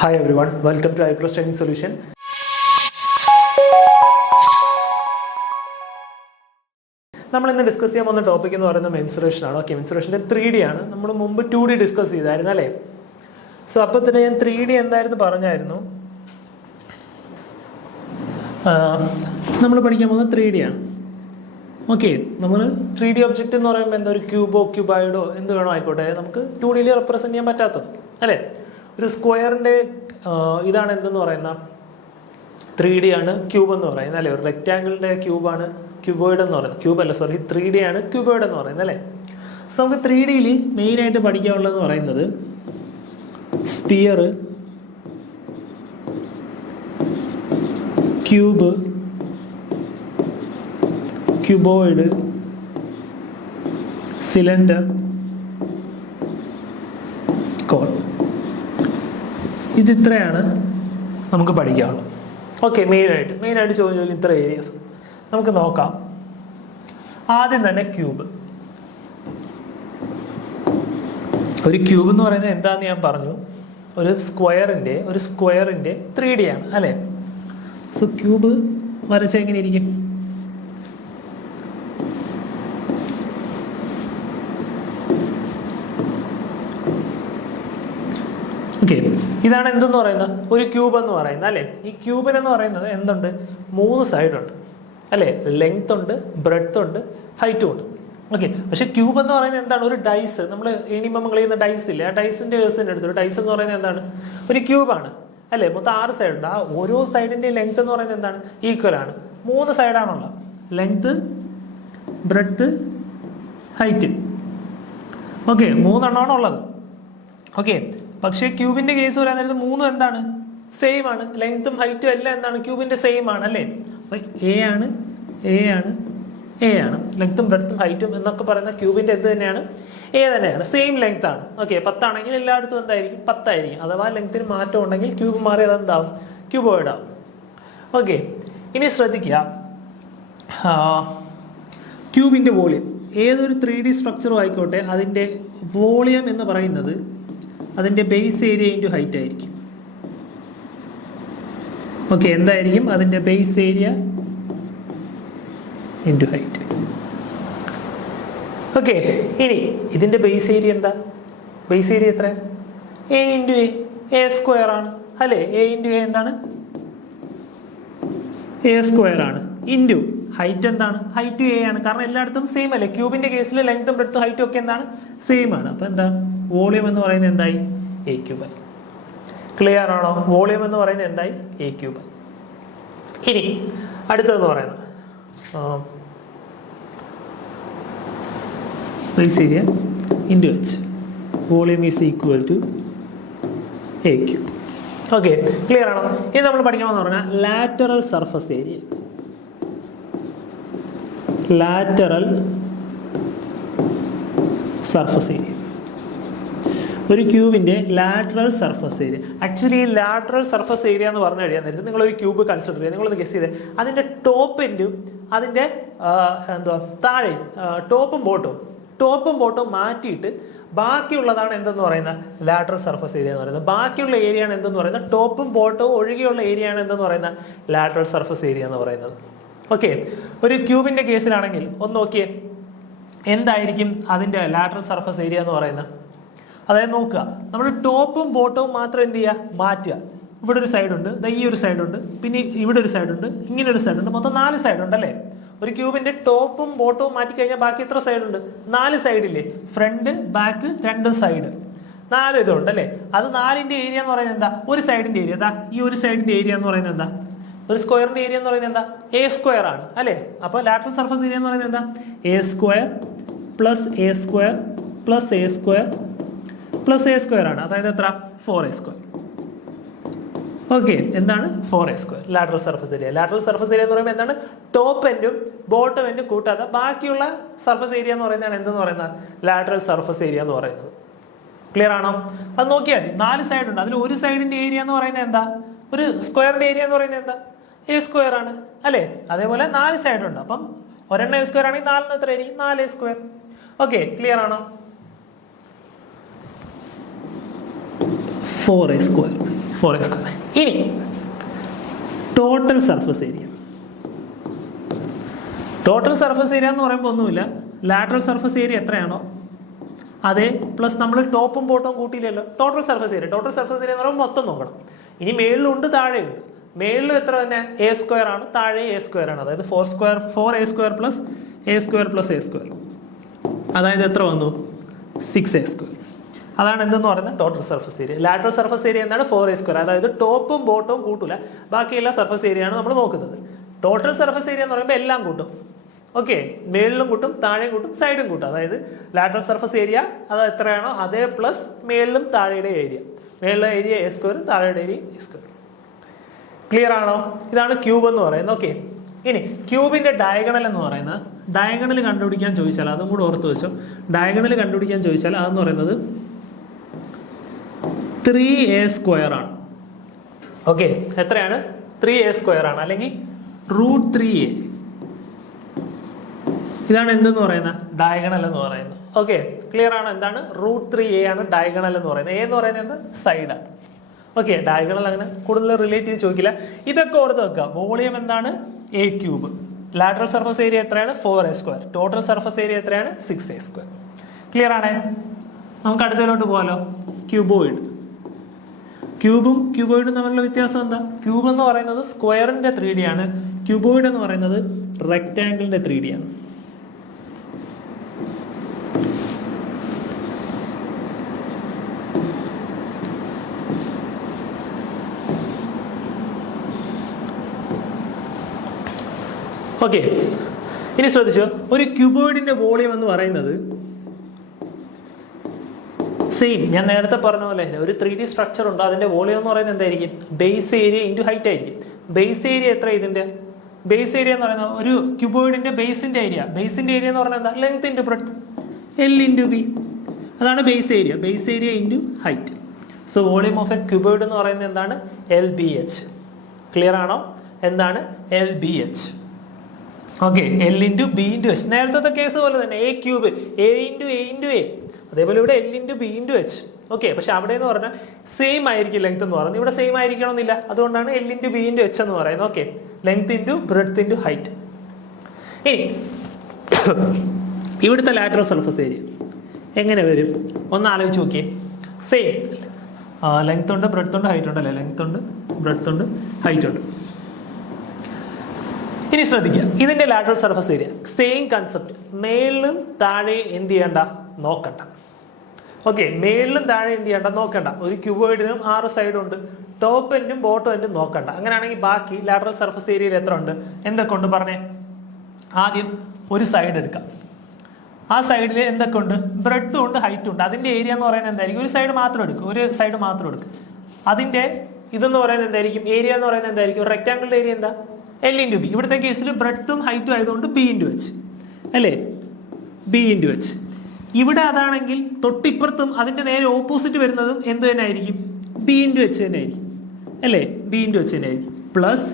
Hi everyone, welcome to iPro Training Solution. നമ്മൾ ഇന്ന് discuss ചെയ്യാൻ പോകുന്ന ടോപ്പിക് എന്ന് പറയുന്നത് മെൻസുറേഷൻ ആണ്. ഓക്കെ, മെൻസുറേഷൻ്റെ 3D ആണ്. നമ്മൾ മുമ്പ് 2D ഡിസ്കസ് ചെയ്തായിരുന്നു അല്ലേ? സോ അപ്പോൾ തന്നെ ഞാൻ 3D എന്തായിരുന്നു പറഞ്ഞായിരുന്നു. നമ്മൾ പഠിക്കാൻ പോകുന്നത് 3D ആണ്. ഓക്കെ, നമ്മൾ 3D ഒബ്ജക്റ്റ് എന്ന് പറയുമ്പോൾ എന്താ, ഒരു ക്യൂബോ ക്യൂബോയിഡോ എന്ത് വേണോ ആയിക്കോട്ടെ, നമുക്ക് 2Dയിൽ റെപ്രസെൻറ്റ് ചെയ്യാൻ പറ്റാത്തത് അല്ലേ? ഒരു സ്ക്വയറിൻ്റെ ഇതാണ് എന്തെന്ന് പറയുന്ന 3D ആണ് ക്യൂബ് എന്ന് പറയുന്നത് അല്ലേ? ഒരു റെക്റ്റാങ്കിളിൻ്റെ ക്യൂബാണ് ക്യൂബോയിഡ് എന്ന് പറയുന്നത്. ക്യൂബ് അല്ല, സോറി, 3D ആണ് ക്യൂബോയിഡ് എന്ന് പറയുന്നത് അല്ലേ? സോ നമുക്ക് 3Dയിൽ മെയിനായിട്ട് പഠിക്കാനുള്ളതെന്ന് പറയുന്നത് സ്പിയർ, ക്യൂബ്, ക്യൂബോയിഡ്, സിലിണ്ടർ, കോൺ. ഇതിത്രയാണ് നമുക്ക് പഠിക്കാനുള്ളത്. ഓക്കെ, മെയിനായിട്ട് ചോദിച്ചാൽ ഇത്ര ഏരിയസ് നമുക്ക് നോക്കാം. ആദ്യം തന്നെ ക്യൂബ്. ഒരു ക്യൂബ് എന്ന് പറയുന്നത് എന്താണെന്ന് ഞാൻ പറഞ്ഞു. ഒരു സ്ക്വയറിൻ്റെ 3D ആണ് അല്ലേ? സോ ക്യൂബ് വരച്ച എങ്ങനെ ഇരിക്കും? ഓക്കെ, ഇതാണ് എന്തെന്ന് പറയുന്നത് ഒരു ക്യൂബ് എന്ന് പറയുന്നത് അല്ലേ? ഈ ക്യൂബിനെന്ന് പറയുന്നത് എന്തുണ്ട്? 3 സൈഡുണ്ട് അല്ലേ? ലെങ്ത് ഉണ്ട്, ബ്രെഡ്ത്ത് ഉണ്ട്, ഹൈറ്റും ഉണ്ട്. ഓക്കെ, പക്ഷെ ക്യൂബ് എന്ന് പറയുന്നത് എന്താണ്? ഒരു ഡൈസ്, നമ്മൾ എണിമങ്ങൾ ചെയ്യുന്ന ഡൈസ് ഇല്ലേ, ആ ഡൈസിന്റെ കേസിൻ്റെ അടുത്ത് ഡൈസ് എന്ന് പറയുന്നത് എന്താണ്? ഒരു ക്യൂബാണ് അല്ലേ? മൊത്തം 6 സൈഡുണ്ട്. ആ ഓരോ സൈഡിന്റെ ലെങ്ത് എന്ന് പറയുന്നത് എന്താണ്? ഈക്വൽ ആണ്. 3 സൈഡാണുള്ളത്, ലെങ്ത്, ബ്രെഡ്ത്ത്, ഹൈറ്റ്. ഓക്കെ, 3 എണ്ണമാണ് ഉള്ളത്. ഓക്കെ, പക്ഷേ ക്യൂബിന്റെ കേസ് പറയാൻ നേരത്ത് 3 എന്താണ്? സെയിം ആണ്. ലെങ്ത്തും ഹൈറ്റും എല്ലാം എന്താണ്? ക്യൂബിന്റെ സെയിം ആണ് അല്ലേ? അപ്പൊ എ ആണ്. ലെങ്ത്തും ബ്രെഡ്ത്തും ഹൈറ്റും എന്നൊക്കെ പറയുന്ന ക്യൂബിന്റെ എന്ത് തന്നെയാണ്? എ തന്നെയാണ്. സെയിം ലെങ്ത് ആണ്. ഓക്കെ, 10 ആണെങ്കിൽ എല്ലായിടത്തും എന്തായിരിക്കും? 10 ആയിരിക്കും. അഥവാ ലെങ്ത്തിന് മാറ്റം ഉണ്ടെങ്കിൽ ക്യൂബ് മാറിയത് എന്താവും? ക്യൂബോയിഡ് ആവും. ഓക്കെ, ഇനി ശ്രദ്ധിക്കുക, ക്യൂബിന്റെ വോളിയം, ഏതൊരു 3D സ്ട്രക്ചറും ആയിക്കോട്ടെ, അതിന്റെ വോളിയം എന്ന് പറയുന്നത് അതിന്റെ ബേസ് ഏരിയ ഇൻറ്റു ഹൈറ്റ് ആയിരിക്കും. ഓക്കെ, എന്തായിരിക്കും? അതിന്റെ base area into height. Okay, ഇനി ഇതിന്റെ ബേസ് ഏരിയ എന്താ? ബേസ് ഏരിയ എത്ര? എ ഇൻറ്റു എ സ്ക്വയർ ആണ് അല്ലേ? എ ഇൻറ്റു എ എന്താണ്? എ സ്ക്വയർ ആണ്. ഇൻറ്റു ഹൈറ്റ് എന്താണ്? ഹൈറ്റ് എ ആണ്. കാരണം എല്ലായിടത്തും സെയിം അല്ലേ? ക്യൂബിന്റെ കേസിൽ ലെങ്ത്തും ബ്രെഡ്ത്തും ഹൈറ്റും ഒക്കെ എന്താണ്? സെയിം ആണ്. അപ്പൊ എന്താ? വോളിയം എന്ന് പറയുന്നത് എന്തായി? എ ക്യൂബായി. ക്ലിയർ ആണോ? വോളിയം എന്ന് പറയുന്നത് എന്തായി? എ ക്യൂബായി. ഇനി അടുത്തതെന്ന് പറയുന്നത് base area into h, volume is equal to a cube. Okay, clear ആണോ? ഇനി നമ്മൾ പഠിക്കാമെന്ന് പറഞ്ഞാൽ ലാറ്ററൽ സർഫസ് ഏരിയ. ഒരു ക്യൂബിന്റെ ലാറ്ററൽ സർഫസ് ഏരിയ. ആക്ച്വലി ഈ ലാറ്ററൽ സർഫസ് ഏരിയ എന്ന് പറഞ്ഞു കഴിയാൻ നേരത്തെ നിങ്ങൾ ഒരു ക്യൂബ് കൺസിഡർ ചെയ്യുക. നിങ്ങളൊന്ന് ഗസ് ചെയ്തേ, അതിന്റെ ടോപ്പ് എൻഡും അതിന്റെ താഴെ ടോപ്പും ബോട്ടും മാറ്റിയിട്ട് ബാക്കിയുള്ളതാണ് എന്തെന്ന് പറയുന്നത്? ലാറ്ററൽ സർഫസ് ഏരിയ എന്ന് പറയുന്നത്. ബാക്കിയുള്ള ഏരിയ ആണ് എന്തെന്ന് പറയുന്നത്? ടോപ്പും ബോട്ടവും ഒഴികെയുള്ള ഏരിയ ആണ് എന്തെന്ന് പറയുന്നത്? ലാറ്ററൽ സർഫസ് ഏരിയ എന്ന് പറയുന്നത്. ഓക്കെ, ഒരു ക്യൂബിന്റെ കേസിലാണെങ്കിൽ ഒന്ന് നോക്കിയേ, എന്തായിരിക്കും അതിന്റെ ലാറ്ററൽ സർഫസ് ഏരിയ എന്ന് പറയുന്നത്? അതായത് നോക്കുക, നമ്മൾ ടോപ്പും ബോട്ടവും മാത്രം എന്ത് ചെയ്യുക? മാറ്റുക. ഇവിടെ ഒരു സൈഡുണ്ട്, ഈ ഒരു സൈഡുണ്ട്, പിന്നെ ഇവിടെ ഒരു സൈഡുണ്ട്, ഇങ്ങനെ ഒരു സൈഡുണ്ട്, മൊത്തം 4 സൈഡുണ്ട് അല്ലേ? ഒരു ക്യൂബിന്റെ ടോപ്പും ബോട്ടവും മാറ്റി കഴിഞ്ഞാൽ ബാക്കി എത്ര സൈഡുണ്ട്? 4 സൈഡില്ലേ? ഫ്രണ്ട്, ബാക്ക്, 2 സൈഡ്, 4 ഇതുണ്ട് അല്ലേ? അത് 4ന്റെ ഏരിയ എന്ന് പറയുന്നത് എന്താ? ഒരു സൈഡിന്റെ ഏരിയ. എന്താ ഈ ഒരു സൈഡിന്റെ ഏരിയ എന്ന് പറയുന്നത് എന്താ? ഒരു സ്ക്വയറിന്റെ ഏരിയ എന്ന് പറയുന്നത് എന്താ? എ സ്ക്വയർ ആണ് അല്ലേ? അപ്പോൾ ലാറ്ററൽ സർഫസ് ഏരിയ എന്ന് പറയുന്നത് എന്താ? A square plus A square plus A square plus A square ആണ്. അതായത് എത്ര? 4a square. ഓക്കെ, എന്താണ്? 4a square lateral surface area. Lateral surface area എന്ന് പറയുമ്പോൾ എന്താണ്? ടോപ്പ് എൻഡും ബോട്ടം എൻഡും കൂട്ടാതെ ബാക്കിയുള്ള സർഫസ് ഏരിയ എന്ന് പറയുന്നതാണ് എന്തെന്ന് പറയുന്നത്? ലാറ്ററൽ സർഫസ് ഏരിയ എന്ന് പറയുന്നത്. ക്ലിയർ ആണോ? അത് നോക്കിയാൽ മതി. 4 സൈഡ് ഉണ്ട്, അതിൽ ഒരു സൈഡിന്റെ ഏരിയ എന്ന് പറയുന്നത് എന്താ? ഒരു സ്ക്വയറിന്റെ ഏരിയ എന്ന് പറയുന്നത് എന്താ? എ സ്ക്വയർ ആണ് അല്ലേ? അതേപോലെ 4 സൈഡ് ഉണ്ട്, അപ്പം ഒരെണ്ണം എ സ്ക്വയർ ആണെങ്കിൽ 4 എത്ര ആയിരിക്കും? 4a square. ഓക്കെ, ക്ലിയർ ആണോ? 4a square. 4a². ഇനി total surface area. Total surface area എന്ന് പറയുമ്പോൾ ഒന്നുമില്ല, ലാറ്ററൽ സർഫസ് ഏരിയ എത്രയാണോ അതെ പ്ലസ് നമ്മൾ ടോപ്പും ബോട്ടവും കൂട്ടിയില്ലല്ലോ, total surface area. Total surface area എന്ന് പറയുമ്പോൾ മൊത്തം നോക്കണം. ഇനി മേളിലുണ്ട് താഴെയുണ്ട്. മേളിൽ എത്ര തന്നെ a² ആണ്, താഴെ a² ആണ്. അതായത് 4a² plus a² plus a². അതായത് എത്ര വന്നു? 6a². അതാണ് എന്തെന്ന് പറയുന്നത് total surface area. Lateral surface area എന്താണ്? 4a². അതായത് ടോപ്പും ബോട്ടവും കൂട്ടില്ല, ബാക്കിയെല്ലാം സർഫസ് ഏരിയയാണ് നമ്മൾ നോക്കുന്നത്. ടോട്ടൽ സർഫസ് ഏരിയ എന്ന് പറയുമ്പോൾ എല്ലാം കൂട്ടും. ഓക്കെ, മേളിലും കൂട്ടും, താഴെയും കൂട്ടും, സൈഡും കൂട്ടും. അതായത് ലാറ്ററൽ സർഫസ് ഏരിയ അത് എത്രയാണോ അതേ പ്ലസ് മേളിലും താഴെയുടെ ഏരിയ. മേളിലെ ഏരിയ a², താഴെയുടെ ഏരിയ a². ക്ലിയർ ആണോ? ഇതാണ് ക്യൂബ് എന്ന് പറയുന്നത്. ഓക്കെ, ഇനി ക്യൂബിന്റെ ഡയഗണൽ എന്ന് പറയുന്നത്, ഡയഗണൽ കണ്ടുപിടിക്കാൻ ചോദിച്ചാൽ അതും കൂടെ ഓർത്ത് വെച്ചോ. ഡയഗണൽ കണ്ടുപിടിക്കാൻ ചോദിച്ചാൽ അതെന്ന് പറയുന്നത് 3a² ആണ്. ഓക്കെ, എത്രയാണ്? 3a² ആണ്, അല്ലെങ്കിൽ √3a. ഇതാണ് എന്തെന്ന് പറയുന്നത് ഡയഗണൽ എന്ന് പറയുന്നത്. ഓക്കെ, ക്ലിയർ ആണ്? എന്താണ്? √3a ആണ് ഡയഗണൽ എന്ന് പറയുന്നത്. എ എന്ന് പറയുന്നത് എന്ത്? സൈഡാണ്. ഓക്കെ, ഡയഗണൽ അങ്ങനെ കൂടുതൽ റിലേറ്റ് ചെയ്ത് ചോദിക്കില്ല. ഇതൊക്കെ ഓർത്ത് വെക്കുക. വോളിയം എന്താണ്? a³. ലാറ്ററൽ സർഫസ് ഏരിയ എത്രയാണ്? 4a². ടോട്ടൽ സർഫസ് ഏരിയ എത്രയാണ്? 6a². ക്ലിയർ ആണേ? നമുക്ക് അടുത്തതിലോട്ട് പോകാലോ. ക്യൂബോയിഡ്. ക്യൂബും ക്യൂബോയിഡും തമ്മിലുള്ള വ്യത്യാസം എന്താ? ക്യൂബ് എന്ന് പറയുന്നത് സ്ക്വയറിന്റെ 3D ആണ്. ക്യൂബോയിഡ് എന്ന് പറയുന്നത് റെക്ടാങ്കിളിന്റെ 3D ആണ്. ഓക്കെ, ഇനി ശ്രദ്ധിച്ചോ, ഒരു ക്യൂബോയിഡിന്റെ വോളിയം എന്ന് പറയുന്നത് സെയിം, ഞാൻ നേരത്തെ പറഞ്ഞ പോലെ ഒരു 3D സ്ട്രക്ചർ ഉണ്ട്. അതിന്റെ വോളിയം എന്ന് പറയുന്നത് എന്തായിരിക്കും? ബേസ് ഏരിയ ഇൻറ്റു ഹൈറ്റ് ആയിരിക്കും. ബേസ് ഏരിയ എത്ര? ഇതിന്റെ ബേസ് ഏരിയ എന്ന് പറയുന്നത് ഒരു ക്യൂബോയിഡിന്റെ ബേസിന്റെ ഏരിയ. ബേസിന്റെ ഏരിയ എന്ന് പറയുന്നത് എന്താ? Length into breadth, L/B. അതാണ് base area. Base area into height. So volume of A cuboid എന്ന് പറയുന്നത് എന്താണ്? LBH. ക്ലിയർ ആണോ? എന്താണ്? LBH. Okay, L/B/H. നേരത്തെ കേസ് പോലെ തന്നെ a³ a × a. അതേപോലെ ഇവിടെ L/B/H. ഓക്കെ, പക്ഷെ അവിടെ എന്ന് പറഞ്ഞാൽ സെയിം ആയിരിക്കും ലെങ്ത് എന്ന് പറയുന്നത്. ഇവിടെ സെയിം ആയിരിക്കണമെന്നില്ല, അതുകൊണ്ടാണ് L/B/H എന്ന് പറയുന്നത്. Okay, length into breadth into height. ഇനി ഇവിടുത്തെ ലാറ്ററൽ സർഫസ് ഏരിയ എങ്ങനെ വരും? ഒന്ന് ആലോചിച്ച് നോക്കിയേ. സെയിം ലെങ്ത് ഉണ്ട്, ബ്രെഡ്ത്ത് ഉണ്ട്, ഹൈറ്റ് ഉണ്ട് അല്ലേ? ലെങ്ത് ഉണ്ട്, ബ്രെഡ്ത്ത് ഉണ്ട്, ഹൈറ്റ് ഉണ്ട്. ഇനി ശ്രദ്ധിക്കുക, ഇതിന്റെ lateral surface area same concept. മേളിലും താഴെ എന്ത് ചെയ്യണ്ട? നോക്കണ്ട. ഓക്കെ, മേളിലും താഴെ എന്ത് ചെയ്യണ്ട? നോക്കണ്ട. ഒരു ക്യൂബോയിഡിനും 6 സൈഡും ഉണ്ട്. ടോപ്പ് എൻഡും ബോട്ടം എൻഡും നോക്കണ്ട. അങ്ങനെയാണെങ്കിൽ ബാക്കി ലാറ്ററൽ സർഫസ് ഏരിയയിൽ എത്ര ഉണ്ട്? എന്തൊക്കെ ഉണ്ട് പറഞ്ഞേ? ആദ്യം ഒരു സൈഡ് എടുക്കാം. ആ സൈഡിൽ എന്തൊക്കെ ഉണ്ട്? ബ്രെഡ്ത്തും ഉണ്ട്, ഹൈറ്റും ഉണ്ട്. അതിന്റെ ഏരിയ എന്ന് പറയുന്നത് എന്തായിരിക്കും? ഒരു സൈഡ് മാത്രം എടുക്കും. ഒരു സൈഡ് മാത്രം എടുക്കും. അതിന്റെ ഇതെന്ന് പറയുന്നത് എന്തായിരിക്കും? ഏരിയ എന്ന് പറയുന്നത് എന്തായിരിക്കും? റെക്ടാങ്കിളിന്റെ ഏരിയ എന്താ? L/B. ഇവിടുത്തെ കേസിൽ ബ്രെഡ്ത്തും ഹൈറ്റും ആയതുകൊണ്ട് B/H അല്ലേ? B/H. ഇവിടെ അതാണെങ്കിൽ തൊട്ടിപ്പുറത്തും അതിന്റെ നേരെ ഓപ്പോസിറ്റ് വരുന്നതും എന്ത് തന്നെ ആയിരിക്കും? B/H തന്നെ ആയിരിക്കും അല്ലേ? B/H തന്നെ ആയിരിക്കും. പ്ലസ്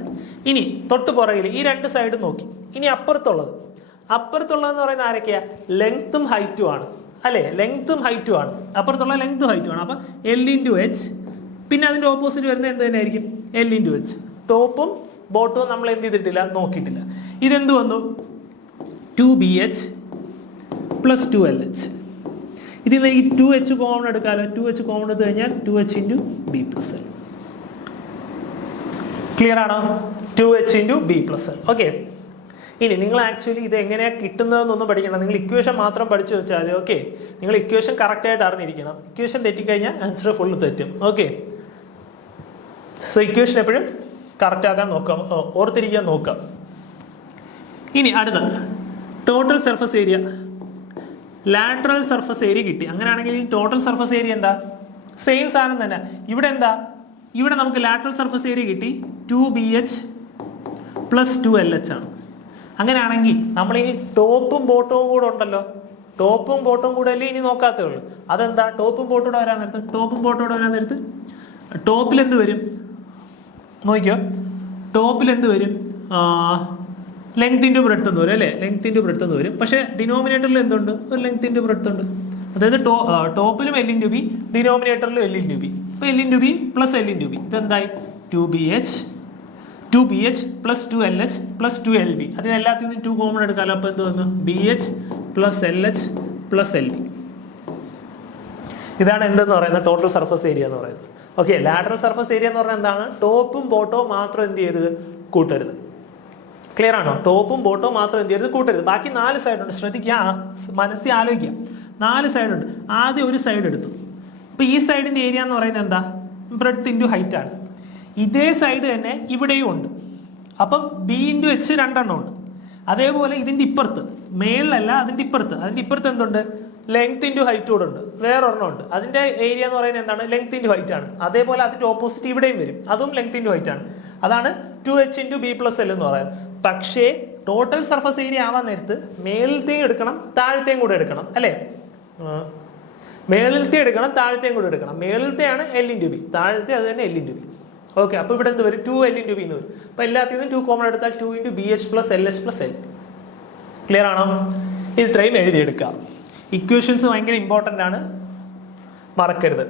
ഇനി തൊട്ട് പുറകിൽ ഈ 2 സൈഡ് നോക്കി. ഇനി അപ്പുറത്തുള്ളതെന്ന് പറയുന്നത് ആരൊക്കെയാ? ലെങ്ത്തും ഹൈറ്റും ആണ് അല്ലേ? ലെങ്ത്തും ഹൈറ്റും ആണ്. അപ്പുറത്തുള്ള ലെങ്ത്തും ഹൈറ്റും ആണ്. അപ്പൊ L/H. പിന്നെ അതിന്റെ ഓപ്പോസിറ്റ് വരുന്നത് എന്ത് തന്നെ ആയിരിക്കും? L/H. ടോപ്പും ബോട്ടവും നമ്മൾ എന്ത് ചെയ്തിട്ടില്ല? നോക്കിയിട്ടില്ല. ഇതെന്ത് വന്നു? 2BH plus 2LH. ഇതിൽ നിന്ന് ഈ 2H കോമൺ എടുക്കാമല്ലോ. 2H കോമൺ എടുത്തു കഴിഞ്ഞാൽ 2H × B+L. ക്ലിയർ ആണോ? 2H × B+L. ഓക്കെ, ഇനി നിങ്ങൾ ആക്ച്വലി ഇത് എങ്ങനെയാണ് കിട്ടുന്നതെന്നൊന്നും പഠിക്കണം. നിങ്ങൾ ഇക്വേഷൻ മാത്രം പഠിച്ചു വെച്ചാൽ മതി. ഓക്കെ, നിങ്ങൾ ഇക്വേഷൻ കറക്റ്റായിട്ട് അറിഞ്ഞിരിക്കണം. ഇക്വേഷൻ തെറ്റിക്കഴിഞ്ഞാൽ ആൻസർ ഫുള്ള് തെറ്റും. ഓക്കെ, സോ ഇക്വേഷൻ എപ്പോഴും കറക്റ്റ് ആക്കാൻ നോക്കാം, ഓർത്തിരിക്കാൻ നോക്കാം. ഇനി അടുത്ത total surface area, lateral surface area കിട്ടി. അങ്ങനെയാണെങ്കിൽ ഈ ടോട്ടൽ സർഫസ് ഏരിയ എന്താ? സെയിം സാധനം തന്നെ. ഇവിടെ എന്താ? ഇവിടെ നമുക്ക് ലാറ്ററൽ സർഫസ് ഏരിയ കിട്ടി 2BH പ്ലസ് 2LH ആണ്. അങ്ങനെയാണെങ്കിൽ നമ്മളിനി ടോപ്പും ബോട്ടവും കൂടെ ഉണ്ടല്ലോ. ടോപ്പും ബോട്ടവും കൂടെ അല്ലേ ഇനി നോക്കാത്തേ ഉള്ളൂ. അതെന്താ? ടോപ്പും ബോട്ടോടെ വരാൻ നേരത്ത് ടോപ്പിൽ എന്ത് വരും നോക്കിയോ? ടോപ്പിൽ എന്ത് വരും? ലെങ്ത് ഇൻറ്റു ബ്രെഡ്ത്ത് എന്ന് വരും അല്ലേ? ലെങ്ത് ഇൻറ്റു ബ്രെഡ്ത്ത് എന്ന് വരും. പക്ഷേ ഡിനോമിനേറ്ററിൽ എന്തുണ്ട്? ഒരു ലെങ്ത് ഇൻറ്റു ബ്രെഡ്ത്ത് ഉണ്ട്. അതായത് ടോപ്പിലും L/B, ഡിനോമിനേറ്ററിലും L/B. അപ്പോൾ L into B plus L into B ഇതെന്തായി 2BH plus 2LH plus 2LB അതിന് എല്ലാത്തിൽ നിന്നും 2 കോമൺ എടുക്കാമല്ലോ. അപ്പോൾ എന്ത് വന്നു BH plus LH plus LB. ഇതാണ് എന്തെന്ന് പറയുന്നത് ടോട്ടൽ സർഫസ് ഏരിയ എന്ന് പറയുന്നത്. ഓക്കെ, ലാറ്ററൽ സർഫസ് ഏരിയ എന്ന് പറഞ്ഞാൽ എന്താണ്? ടോപ്പും ബോട്ടവും മാത്രം എന്ത് ചെയ്യരുത്, കൂട്ടരുത്. ക്ലിയർ ആണോ? ടോപ്പും ബോട്ടവും മാത്രം എന്ത് ചെയ്യരുത്, കൂട്ടരുത്. ബാക്കി 4 സൈഡുണ്ട്. ശ്രദ്ധിക്കുക, മനസ്സിൽ ആലോചിക്കുക. 4 സൈഡുണ്ട്. ആദ്യം ഒരു സൈഡ് എടുത്തു. അപ്പോൾ ഈ സൈഡിൻ്റെ ഏരിയ എന്ന് പറയുന്നത് എന്താ? ബ്രെഡ്ത്ത് ഇൻറ്റു ഹൈറ്റ് ആണ്. ഇതേ സൈഡ് തന്നെ ഇവിടെയും ഉണ്ട്. അപ്പം B ഇൻറ്റു H 2 എണ്ണം ഉണ്ട്. അതേപോലെ ഇതിൻ്റെ ഇപ്പുറത്ത്, മേളിലല്ല അതിൻ്റെ ഇപ്പുറത്ത് എന്തുണ്ട്? ലെങ്ത് ഇൻറ്റു ഹൈറ്റ് കൂടെ ഉണ്ട്. വേറൊരെണ്ണം ഉണ്ട്. അതിൻ്റെ ഏരിയ എന്ന് പറയുന്നത് എന്താണ്? ലെങ്ത് ഇൻറ്റു ഹൈറ്റ് ആണ്. അതേപോലെ അതിൻ്റെ ഓപ്പോസിറ്റ് ഇവിടെയും വരും, അതും ലെങ്ത് ഇൻറ്റു ഹൈറ്റ് ആണ്. അതാണ് 2H into B plus L എന്ന് പറയുന്നത്. പക്ഷേ ടോട്ടൽ സർഫസ് ഏരിയ ആവാൻ നേരത്ത് മേളിലത്തെയും എടുക്കണം താഴത്തെയും കൂടെ എടുക്കണം, അല്ലേ? മേളിലത്തെ എടുക്കണം താഴത്തെയും കൂടെ എടുക്കണം. മേളിലത്തെയാണ് L ഇൻറ്റു ബി, താഴത്തെ അത് തന്നെ L ഇൻറ്റു ബി. ഓക്കെ, അപ്പോൾ ഇവിടെ എന്ത് വരും? 2L ഇൻറ്റു ബി എന്ന് വരും. അപ്പോൾ എല്ലാത്തിൽ നിന്നും 2 കോമൺ എടുത്താൽ 2 into BH plus LH plus L. Clear ആണോ? ഇത് ഇത്രയും എഴുതിയെടുക്കാം. ഇക്വേഷൻസ് ഭയങ്കര ഇമ്പോർട്ടൻ്റ് ആണ്, മറക്കരുത്.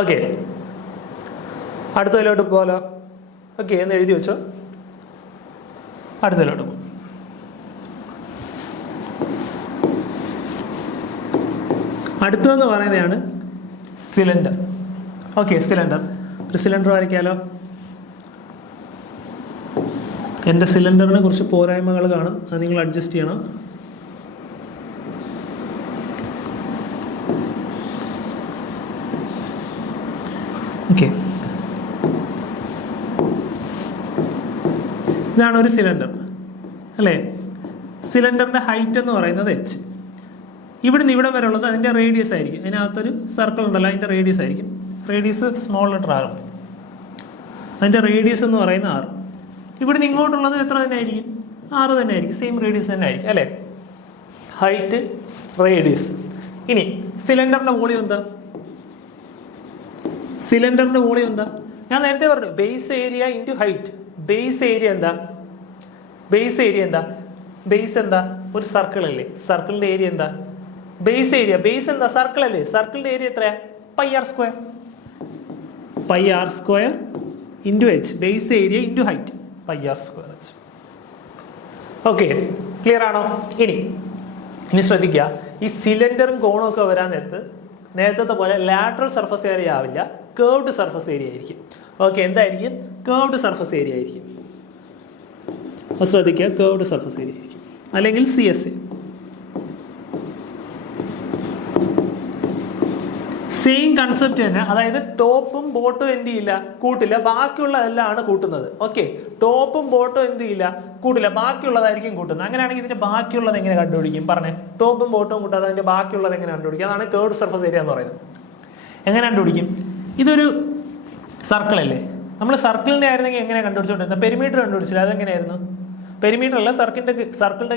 ഓക്കെ, അടുത്തതിലോട്ട് പോകാലോ. ഓക്കെ, എന്ന് എഴുതി വെച്ചോ. അടുത്തതിലോട്ട് പോകും. അടുത്തതെന്ന് പറയുന്നതാണ് സിലിണ്ടർ. Okay, cylinder. ഒരു സിലിണ്ടർ വരയ്ക്കാലോ. എൻ്റെ സിലിണ്ടറിനെ കുറിച്ച് പോരായ്മകൾ കാണും, അത് നിങ്ങൾ അഡ്ജസ്റ്റ് ചെയ്യണം. ഓക്കെ, ഇതാണ് ഒരു സിലിണ്ടർ, അല്ലേ? സിലിണ്ടറിൻ്റെ ഹൈറ്റ് എന്ന് പറയുന്നത് H. ഇവിടുന്ന് ഇവിടെ വരെ ഉള്ളത് അതിൻ്റെ റേഡിയസ് ആയിരിക്കും. അതിനകത്തൊരു സർക്കിൾ ഉണ്ടല്ലോ, അതിൻ്റെ റേഡിയസ് ആയിരിക്കും. Radius small letter R. അതിൻ്റെ റേഡിയസ് എന്ന് പറയുന്ന R. ഇവിടുന്ന് ഇങ്ങോട്ടുള്ളത് എത്ര തന്നെ ആയിരിക്കും? R തന്നെ ആയിരിക്കും, സെയിം റേഡിയസ് തന്നെ ആയിരിക്കും, അല്ലേ? Height, radius. ഇനി സിലിണ്ടറിൻ്റെ വോളിയം എന്താ? സിലിണ്ടറിൻ്റെ വോളിയം എന്താ? ഞാൻ നേരത്തെ പറഞ്ഞു, base area into height. Base area എന്താ? ബേസ് ഏരിയ എന്താ? ബേസ് എന്താ? ഒരു സർക്കിൾ അല്ലേ? സർക്കിളിൻ്റെ ഏരിയ എന്താ? Base area. ബേസ് എന്താ? സർക്കിൾ അല്ലേ? സർക്കിളിൻ്റെ ഏരിയ എത്രയാ? πr square. πr square into H. Base area into height, πr square H. Okay, clear ആണോ? ഇനി ശ്രദ്ധിക്കുക, ഈ സിലിണ്ടറും കോണും ഒക്കെ വരാൻ നേരത്തെ പോലെ ലാറ്ററൽ സർഫസ് ഏരിയ ആവില്ല, കേർവ്ഡ് സർഫസ് ഏരിയ ആയിരിക്കും. ഓക്കെ, എന്തായിരിക്കും? കേർവ്ഡ് സർഫസ് ഏരിയ ആയിരിക്കും. ശ്രദ്ധിക്കുക, കേർവ്ഡ് സർഫസ് ഏരിയ ആയിരിക്കും, അല്ലെങ്കിൽ CSA. സെയിം കൺസെപ്റ്റ് തന്നെ. അതായത് ടോപ്പും ബോട്ടും എന്ത് ചെയ്യില്ല, കൂട്ടില്ല, ബാക്കിയുള്ളതെല്ലാം ആണ് കൂട്ടുന്നത്. ഓക്കെ, ടോപ്പും ബോട്ടും എന്ത് ചെയ്യില്ല, കൂട്ടില്ല, ബാക്കിയുള്ളതായിരിക്കും കൂട്ടുന്നത്. അങ്ങനെയാണെങ്കിൽ ഇതിന്റെ ബാക്കിയുള്ളത് എങ്ങനെ കണ്ടുപിടിക്കും? പറഞ്ഞേ. ടോപ്പും ബോട്ടും കൂട്ടാതെ അതിന്റെ ബാക്കിയുള്ളത് എങ്ങനെ കണ്ടുപിടിക്കും? അതാണ് കേർവ്ഡ് സർഫസ് ഏരിയ എന്ന് പറയുന്നത്. എങ്ങനെ കണ്ടുപിടിക്കും? ഇതൊരു സർക്കിൾ അല്ലേ? നമ്മൾ സർക്കിളിന്റെ ആയിരുന്നെങ്കിൽ എങ്ങനെ കണ്ടുപിടിച്ചോണ്ടിരുന്നത്? പെരിമീറ്റർ കണ്ടുപിടിച്ചില്ല. അതെങ്ങനെയായിരുന്നു? പെരിമീറ്റർ അല്ല, സർക്കിളിന്റെ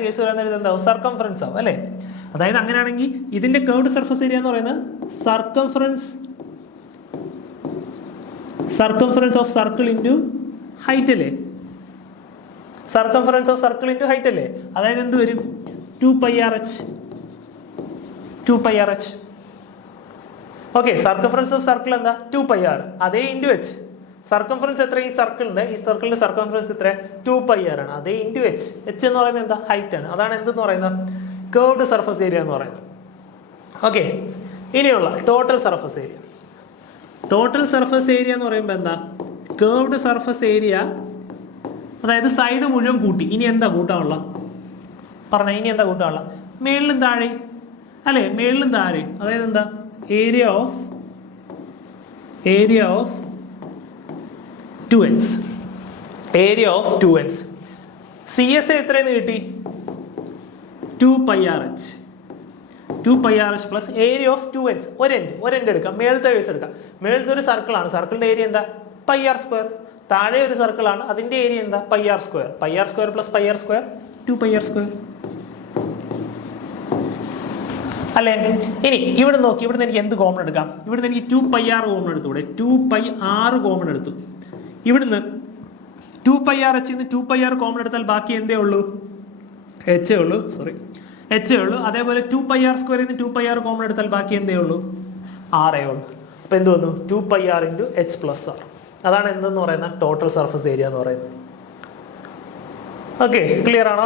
കേസ് വരാൻ നേരത്തെ എന്താവും? സർക്കംഫറൻസ് ആവും, അല്ലേ? അതായത് അങ്ങനെയാണെങ്കിൽ ഇതിന്റെ കേർവ്ഡ് സർഫസ് ഏരിയ എന്ന് പറയുന്നത് circumference of circle into height അല്ലേ? Circumference of circle into height അല്ലേ? അതായത് എന്ത് വരും? 2πrh. Okay, circumference of circle എന്താ? 2πr. അതേ ഇൻറ്റു H. സർക്കംഫറൻസ് എത്ര? ഈ സർക്കിളിന്റെ സർക്കംഫറൻസ് എത്ര? 2πr ആണ്. അതേ ഇൻറ്റു H. H എന്ന് പറയുന്നത് എന്താ? ഹൈറ്റ് ആണ്. അതാണ് എന്തെന്ന് പറയുന്നത്? കേർവ്ഡ് സർഫസ് ഏരിയ എന്ന് പറയുന്നത്. ഓക്കെ, ഇനിയുള്ള total surface area. Total surface area എന്ന് പറയുമ്പോൾ എന്താ? കേർവ്ഡ് സർഫസ് ഏരിയ, അതായത് സൈഡ് മുഴുവൻ കൂട്ടി. ഇനി എന്താ കൂട്ടാനുള്ള? പറഞ്ഞ ഇനി എന്താ കൂട്ടാനുള്ള? മേളിലും താഴെ, അല്ലേ? മേളിലും താഴെ. അതായത് എന്താ? Area of 2ends. Area of 2ends. CSA എത്രയെന്ന് കിട്ടി? 2πrh. 2πrh plus area of 2ends. ഒരു എൻഡ് എടുക്കാം. മേളത്തെ കേസ് എടുക്കാം. മേളത്തെ ഒരു സർക്കിളാണ്. സർക്കിളിന്റെ ഏരിയ എന്താ? πr square. താഴെ ഒരു സർക്കിളാണ്, അതിന്റെ ഏരിയ എന്താ? πr square. πr square plus πr square 2πr square, അല്ലേ? ഇനി ഇവിടെ നോക്കി, ഇവിടുന്ന് എനിക്ക് എന്ത് കോമൺ എടുക്കാം? ഇവിടുന്ന് എനിക്ക് 2πr കോമൺ എടുത്തൂടെ? 2πr കോമൺ എടുത്തു. ഇവിടുന്ന് 2πrh 2πr കോമൺ എടുത്താൽ ബാക്കി എന്തേ ഉള്ളൂ? H ഉള്ളൂ. H ഉള്ളൂ. അതേപോലെ 2πr സ്ക്വയറിൽ നിന്ന് 2πr കോമൺ എടുത്താൽ ബാക്കി എന്തേ ഉള്ളൂ? R ഉള്ളൂ. അപ്പോൾ എന്ത് വന്നു? 2πr × h+r. അതാണ് എന്തെന്ന് പറയുന്ന ടോട്ടൽ സർഫസ് ഏരിയ എന്ന് പറയുന്നത്. ഓക്കെ, ക്ലിയർ ആണോ?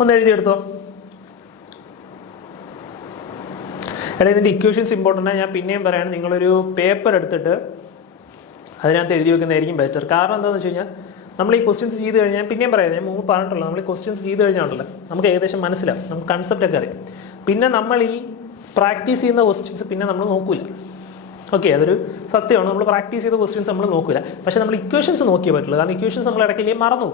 ഒന്ന് എഴുതിയെടുത്തോ. എടാ, ഇതിൻ്റെ ഇക്വേഷൻസ് ഇമ്പോർട്ടൻ്റ് ആണ്. ഞാൻ പിന്നെയും പറയാണ്, നിങ്ങളൊരു പേപ്പർ എടുത്തിട്ട് അതിനകത്ത് എഴുതി വെക്കുന്നതായിരിക്കും ബെറ്റർ. കാരണം എന്താണെന്ന് വെച്ച് കഴിഞ്ഞാൽ നമ്മൾ ഈ ക്വസ്റ്റ്യൻസ് ചെയ്ത് കഴിഞ്ഞാൽ, പിന്നെയും പറയാം, ഞാൻ മുമ്പ് പറഞ്ഞിട്ടുള്ളൂ, നമ്മൾ ഈ ക്വസ്റ്റ്യൻസ് ചെയ്ത് കഴിഞ്ഞാണല്ലോ നമുക്ക് ഏകദേശം മനസ്സിലാവും, നമുക്ക് കൺസെപ്റ്റൊക്കെ അറിയാം. പിന്നെ നമ്മൾ ഈ പ്രാക്ടീസ് ചെയ്യുന്ന ക്വസ്റ്റ്യൻസ് പിന്നെ നമ്മൾ നോക്കൂല. ഓക്കെ, അതൊരു സത്യമാണ്. നമ്മൾ പ്രാക്ടീസ് ചെയ്ത ക്വസ്റ്റ്യൻസ് നമ്മൾ നോക്കില്ല, പക്ഷേ നമ്മൾ ഇക്വേഷൻസ് നോക്കിയേ പറ്റുള്ളൂ. കാരണം ഇക്വേഷൻസ് നമ്മൾ ഇടയ്ക്കില്ലേ മറന്നു.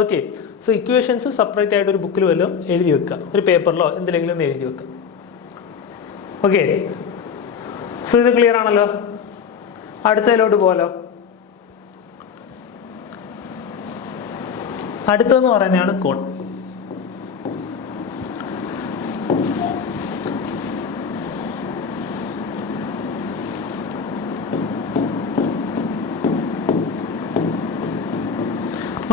ഓക്കെ, സോ ഇക്വേഷൻസ് സെപ്പറേറ്റ് ആയിട്ട് ഒരു ബുക്കിൽ വല്ലതും എഴുതി വെക്കുക, ഒരു പേപ്പറിലോ എന്തിലെങ്കിലും ഒന്ന് എഴുതി വെക്കുക. ഓക്കെ, സോ ഇത് ക്ലിയർ ആണല്ലോ. അടുത്തതിലോട്ട് പോകാലോ. അടുത്തതെന്ന് പറയുന്നതാണ് കോൺ.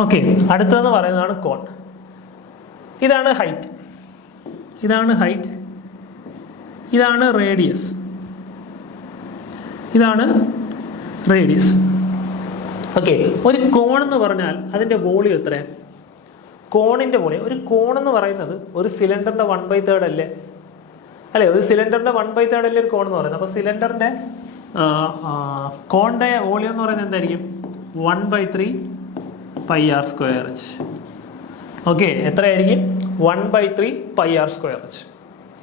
ഓക്കെ, അടുത്തതെന്ന് പറയുന്നതാണ് കോൺ. ഇതാണ് ഹൈറ്റ്, ഇതാണ് ഹൈറ്റ്, ഇതാണ് റേഡിയസ്, ഇതാണ് റേഡിയസ്. ഓക്കെ, ഒരു കോൺ എന്ന് പറഞ്ഞാൽ അതിൻ്റെ വോളിയം എത്ര? കോണിൻ്റെ വോളിയം, ഒരു കോൺ എന്ന് പറയുന്നത് ഒരു സിലിണ്ടറിൻ്റെ 1/3 അല്ലേ? അല്ലേ, ഒരു സിലിണ്ടറിൻ്റെ 1/3 അല്ലേ ഒരു കോൺ എന്ന് പറയുന്നത്. അപ്പോൾ സിലിണ്ടറിൻ്റെ കോണിൻ്റെ വോളിയം എന്ന് പറയുന്നത് എന്തായിരിക്കും? 1/3 πr²h. ഓക്കെ, എത്രയായിരിക്കും? 1/3 πr²h.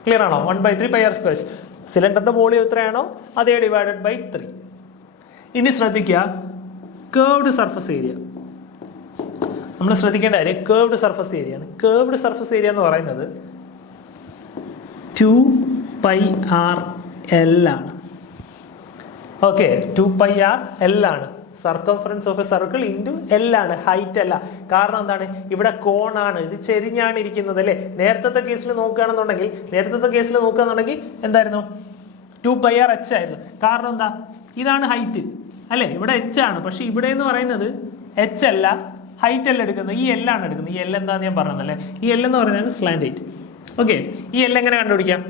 ക്ലിയർ ആണോ? 1/3 πr²h. സിലിണ്ടറിന്റെ വോളിയം എത്രയാണോ അതേ ഡിവൈഡഡ് ബൈ 3. ഇനി ശ്രദ്ധിക്കുക, കേർവ്ഡ് സർഫസ് ഏരിയ. നമ്മൾ ശ്രദ്ധിക്കേണ്ട കാര്യം കേർവ്ഡ് സർഫസ് ഏരിയ ആണ്. കേർവ്ഡ് സർഫസ് ഏരിയ എന്ന് പറയുന്നത് 2πrl ആണ്. ഓക്കെ, 2πrl ആണ്. Circumference of A circle into L ആണ്, ഹൈറ്റ് അല്ല. കാരണം എന്താണ്? ഇവിടെ കോണാണ്, ഇത് ചെരിഞ്ഞാണ് ഇരിക്കുന്നത് അല്ലേ? നേരത്തെ കേസിൽ നോക്കുകയാണെന്നുണ്ടെങ്കിൽ എന്തായിരുന്നു? 2πrh ആയിരുന്നു. കാരണം എന്താ? ഇതാണ് ഹൈറ്റ് അല്ലേ, ഇവിടെ h ആണ്. പക്ഷെ ഇവിടെ എന്ന് പറയുന്നത് h അല്ല, ഹൈറ്റ് അല്ല എടുക്കുന്നത്, ഈ L ആണ് എടുക്കുന്നത്. ഈ L എന്താന്ന് ഞാൻ പറഞ്ഞതല്ലേ? ഈ L എന്ന് പറയുന്നത് സ്ലാൻഡ് ഹൈറ്റ്. ഓക്കെ, ഈ L എങ്ങനെ കണ്ടുപിടിക്കാം?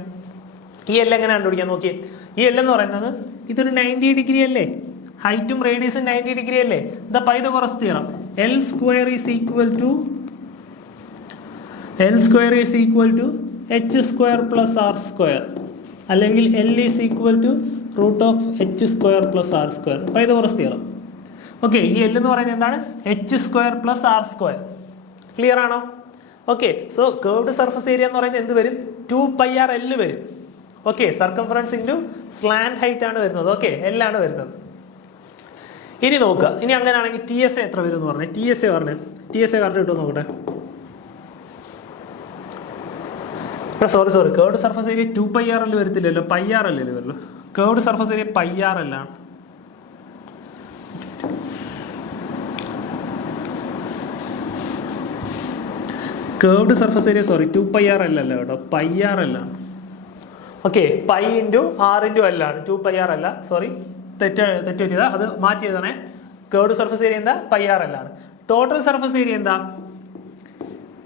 നോക്കിയേ, ഈ L എന്ന് പറയുന്നത് ഇതൊരു 90 ഡിഗ്രി അല്ലേ? ഹൈറ്റും റേഡിയസും 90 ഡിഗ്രി അല്ലേ? The Pythagoras theorem, L² is equal to h² plus r², അല്ലെങ്കിൽ L is equal to √h² plus r². Pythagoras theorem. Okay, ഈ L എന്ന് പറയുന്നത് എന്താണ്? h² plus r². ക്ലിയർ ആണോ? Okay, so curved surface area എന്ന് പറയുന്നത് എന്ത് വരും? 2πrl വരും. Okay, circumference into slant height ആണ് വരുന്നത്. ഓക്കെ, L ആണ് വരുന്നത്. ഇനി നോക്കുക, ഇനി അങ്ങനെയാണെങ്കിൽ TSA എത്ര വരും എന്ന് പറഞ്ഞേ? TSA കറക്റ്റ് കിട്ടുമോ നോക്കട്ടെ. Sorry, curved surface area 2πrl വരത്തില്ലല്ലോ, πrl വരുമല്ലോ. കേർവ്ഡ് സർഫസ് ഏരിയ πrl ആണ്. കേർവ്ഡ് സർഫസ് ഏരിയ 2πrl അല്ല കേട്ടോ, πrl ആണ്. Okay, π into r into l ആണ്, 2πr അല്ല. സോറി, തെറ്റ് പറ്റിയതാ, അത് മാറ്റി എഴുതണേ. കേർവ്ഡ് സർഫസ് ഏരിയ എന്താ? πrl ആണ്. ടോട്ടൽ സർഫസ് ഏരിയ എന്താ?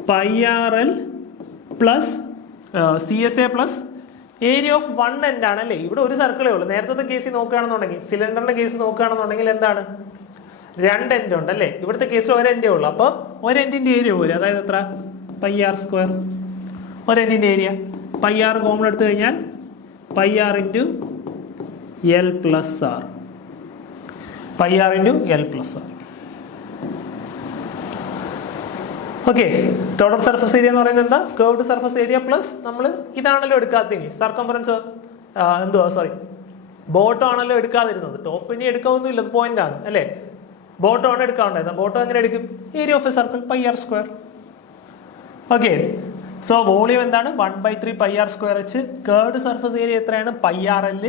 πrl plus CSA plus area of 1 end ആണ് അല്ലേ? ഇവിടെ ഒരു സർക്കിളേ ഉള്ളൂ. നേരത്തെ കേസിൽ നോക്കുകയാണെന്നുണ്ടെങ്കിൽ, സിലിണ്ടറിന്റെ കേസ് നോക്കുകയാണെന്നുണ്ടെങ്കിൽ എന്താണ്? 2 end ഉണ്ട് അല്ലേ? ഇവിടുത്തെ കേസിൽ ഒരു എൻഡേ ഉള്ളൂ. അപ്പോൾ ഒരു എൻഡിന്റെ ഏരിയ പോലും, അതായത് എത്ര? πr². ഒരു എൻഡിന്റെ ഏരിയ πr കോമൺ എടുത്തു കഴിഞ്ഞാൽ πr into L plus r. πr into L plus r. Okay, total surface area എന്ന് പറയുന്നത് എന്താ? കേർവ്ഡ് സർഫസ് ഏരിയ പ്ലസ് നമ്മൾ ഇതാണല്ലോ എടുക്കാത്തതിന് സർക്കംഫറൻസ് ബോട്ടം ആണല്ലോ എടുക്കാതിരുന്നത്. ടോപ്പ് ഇനി എടുക്കാവുന്നില്ല, അത് പോയിന്റ് ആണ് അല്ലേ? ബോട്ടം ആണ് എടുക്കാണ്ടായിരുന്നത്. ബോട്ടം എങ്ങനെ എടുക്കും? Area of A circle πr². Okay, so volume എന്താണ്? 1/3 πr²h. കേർവ്ഡ് സർഫസ് ഏരിയ എത്രയാണ്? πrl.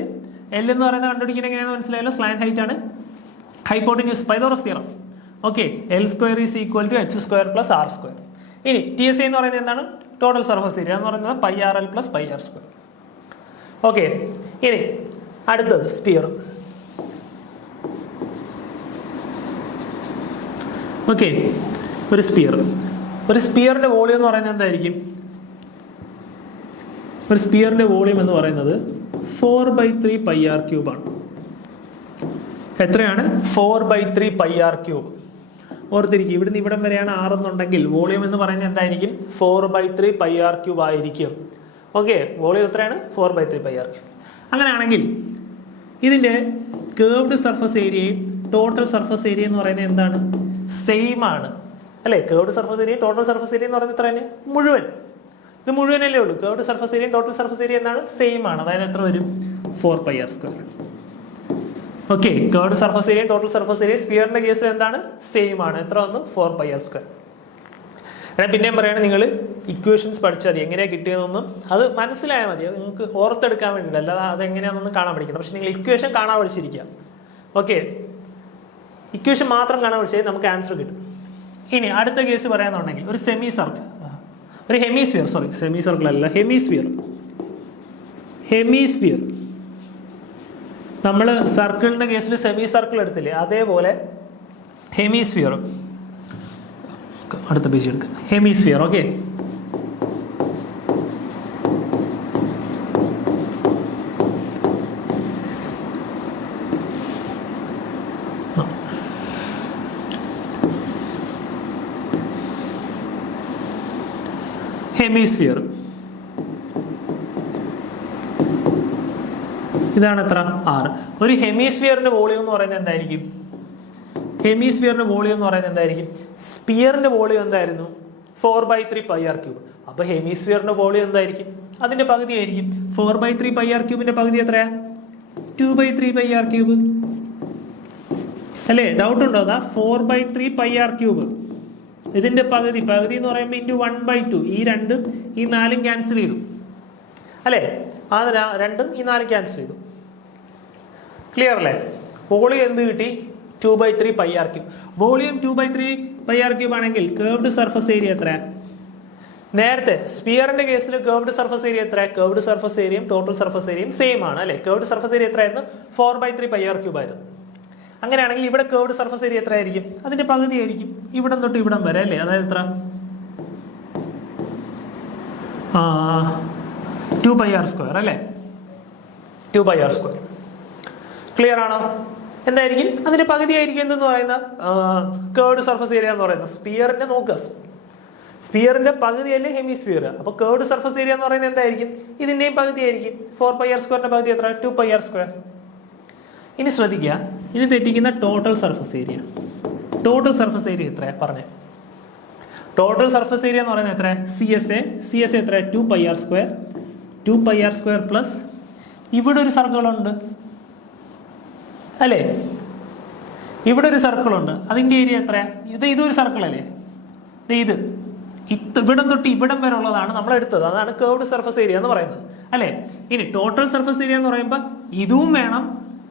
L എന്ന് പറയുന്നത് കണ്ടുപിടിക്കുന്നത് എങ്ങനെയാണെന്ന് മനസ്സിലായല്ലോ, സ്ലാൻഡ് ഹൈറ്റ് ആണ്. Hypotenuse, Pythagoras theorem. Okay, L² is equal to h² plus r². ഇനി TSA എന്ന് പറയുന്നത് എന്താണ്? ടോട്ടൽ സർഫസ് ഏരിയ എന്ന് പറയുന്നത് πrl പ്ലസ് πr². ഓക്കെ, ഇനി അടുത്തത് സ്പിയർ. ഓക്കെ, ഒരു സ്പിയറിന്റെ വോളിയം എന്ന് പറയുന്നത് എന്തായിരിക്കും? ഒരു സ്പിയറിന്റെ വോളിയം എന്ന് പറയുന്നത് 4/3 πr³ ആണ്. എത്രയാണ്? 4/3 πr³. ഓർത്തിരിക്കും, ഇവിടുന്ന് ഇവിടം വരെയാണ് 6 എന്നുണ്ടെങ്കിൽ വോളിയം എന്ന് പറയുന്നത് എന്തായിരിക്കും? 4/3 πr³ ആയിരിക്കും. ഓക്കെ, വോളിയം എത്രയാണ്? 4/3 πr³. അങ്ങനെയാണെങ്കിൽ ഇതിന്റെ കേർവ്ഡ് സർഫസ് ഏരിയയും ടോട്ടൽ സർഫസ് ഏരിയ എന്ന് പറയുന്നത് എന്താണ്? സെയിം ആണ് അല്ലേ? Curved surface area total surface area എന്ന് പറയുന്നത് എത്രയാണ്? മുഴുവൻ. ഇത് മുഴുവനല്ലേ ഉള്ളൂ. Curved surface area total surface area എന്താണ്? സെയിം ആണ്. അതായത് എത്ര വരും? 4πr². Okay, curved surface area total surface area സ്ഫിയറിന്റെ കേസിൽ എന്താണ്? സെയിം ആണ്. എത്ര വന്നു? 4πr². പിന്നെയും പറയാണ്, നിങ്ങൾ ഇക്വേഷൻസ് പഠിച്ചാൽ മതി. എങ്ങനെയാണ് കിട്ടിയതെന്നൊന്നും അത് മനസ്സിലായാൽ മതി. നിങ്ങൾക്ക് ഓർത്തെടുക്കാൻ വേണ്ടിയിട്ട്, അല്ലാതെ അതെങ്ങനെയാണെന്നൊന്നും കാണാൻ പഠിക്കണം. പക്ഷെ നിങ്ങൾ ഇക്വേഷൻ കാണാൻ പഠിച്ചിരിക്കുക. ഓക്കെ, ഇക്വേഷൻ മാത്രം കാണാൻ പഠിച്ചാൽ നമുക്ക് ആൻസർ കിട്ടും. ഇനി അടുത്ത കേസ് പറയാന്നുണ്ടെങ്കിൽ ഒരു സെമി സർക്കിൾ, ഒരു ഹെമിസ്ഫിയർ, സോറി സെമി സർക്കിൾ അല്ല, ഹെമിസ്ഫിയർ. നമ്മൾ സർക്കിളിന്റെ കേസിൽ സെമി സർക്കിൾ എടുത്തില്ലേ, അതേപോലെ ഹെമിസ്ഫിയർ. അടുത്ത പേജ് എടുക്കുക. ഹെമിസ്ഫിയർ. ഓക്കെ, ഹെമിസ്ഫിയർ ഇതാണ് എത്ര? 6. ഒരു ഹെമിസ്ഫിയറിന്റെ വോളിയം എന്ന് പറയുന്നത് എന്തായിരിക്കും? ഹെമിസ്ഫിയറിന്റെ വോളിയം എന്ന് പറയുന്നത് എന്തായിരിക്കും? സ്പിയറിന്റെ വോളിയം എന്തായിരുന്നു? 4/3 πr³. അപ്പൊ ഹെമിസ്ഫിയറിന്റെ വോളിയം എന്തായിരിക്കും? അതിന്റെ പകുതി ആയിരിക്കും. 4/3 πr³ പകുതി എത്രയാ? 2/3 πr³ അല്ലേ? ഡൗട്ട് ഉണ്ടോ? അതാ 4/3 πr³. ഇതിന്റെ പകുതി എന്ന് പറയുമ്പോൾ ഇൻറ്റു 1/2. ഈ 2ഉം ഈ 4ഉം ക്യാൻസൽ ചെയ്തു അല്ലേ? ആ 2ഉം ഈ 4 ക്യാൻസൽ ചെയ്തു. ക്ലിയർ അല്ലേ? വോളിയം എന്ത് കിട്ടി? 2/3 πr³. വോളിയം 2/3 πr³ ആണെങ്കിൽ കേർവ്ഡ് സർഫസ് ഏരിയ എത്ര? നേരത്തെ സ്പിയറിന്റെ കേസിൽ കേർവ്ഡ് സർഫസ് ഏരിയ എത്ര? കേർവ്ഡ് സർഫസ് ഏരിയയും ടോട്ടൽ സർഫസ് ഏരിയയും സെയിം ആണ് അല്ലേ? കേർവ്ഡ് സർഫസ് ഏരിയ എത്രയായിരുന്നു? 4/3 πr³ ആയിരുന്നു. അങ്ങനെയാണെങ്കിൽ ഇവിടെ കേർവ്ഡ് സർഫസ് ഏരിയ എത്ര ആയിരിക്കും? അതിന്റെ പകുതി ആയിരിക്കും. ഇവിടം തൊട്ട് ഇവിടം വരെ അല്ലേ? അതായത് എത്ര? 2πr² അല്ലേ? 2πr². ക്ലിയർ ആണോ? എന്തായിരിക്കും? അതിന്റെ പകുതി ആയിരിക്കും എന്തെന്ന് പറയുന്ന കേർവ്ഡ് സർഫസ് ഏരിയ എന്ന് പറയുന്നത്. സ്പിയറിന്റെ നോക്കുക, സ്പിയറിന്റെ പകുതിയല്ലേ ഹെമിസ്ഫിയർ. അപ്പൊ കേർവ്ഡ് സർഫസ് ഏരിയ എന്ന് പറയുന്നത് എന്തായിരിക്കും? ഇതിന്റെയും പകുതി ആയിരിക്കും. 4πr²ന്റെ പകുതി എത്ര? 2πr². ഇനി ശ്രദ്ധിക്കുക, ഇനി തെറ്റിക്കുന്ന total surface area. Total surface area എത്ര പറഞ്ഞേ? ടോട്ടൽ സർഫസ് ഏരിയ എന്ന് പറയുന്നത് എത്ര? സി എസ് എ എത്ര? 2πr² പ്ലസ് ഇവിടെ ഒരു സർക്കിൾ ഉണ്ട് അല്ലേ? ഇവിടെ ഒരു സർക്കിൾ ഉണ്ട്. അതിന്റെ ഏരിയ എത്ര? ഇതൊരു സർക്കിൾ അല്ലേ? ഇത് ഇവിടം തൊട്ട് ഇവിടം വരെ ഉള്ളതാണ് നമ്മൾ എടുത്തത്. അതാണ് കേർവ്ഡ് സർഫസ് ഏരിയ എന്ന് പറയുന്നത് അല്ലേ? ഇനി ടോട്ടൽ സർഫസ് ഏരിയ എന്ന് പറയുമ്പോൾ ഇതും വേണം,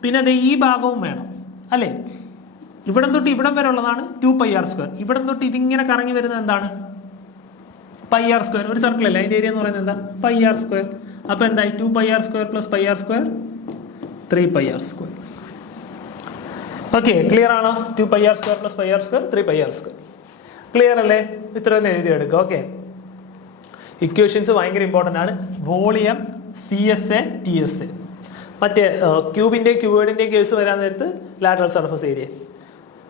പിന്നെ അത് ഈ ഭാഗവും വേണം അല്ലേ? ഇവിടം തൊട്ട് ഇവിടം വരെ ഉള്ളതാണ് 2πr². ഇവിടം തൊട്ട് ഇതിങ്ങനെ കറങ്ങി വരുന്നത് എന്താണ്? πr². ഒരു സർക്കിൾ അല്ലേ? അതിന്റെ ഏരിയ എന്ന് പറയുന്നത് എന്താ? πr². അപ്പൊ എന്തായി? 2πr² plus πr², 3πr². Okay, clear ആണോ? 2πr² plus πr², 3πr². Clear അല്ലേ? ഇത്രയൊന്നും എഴുതിയെടുക്കുക. ഓക്കെ, ഇക്വേഷൻസ് ഭയങ്കര ഇമ്പോർട്ടൻ്റ് ആണ്. Volume, CSA, TSA. മറ്റേ ക്യൂബിന്റെയും ക്യൂബോയിഡിന്റെയും കേസ് വരാൻ നേരത്ത് ലാറ്ററൽ സർഫസ് ഏരിയ.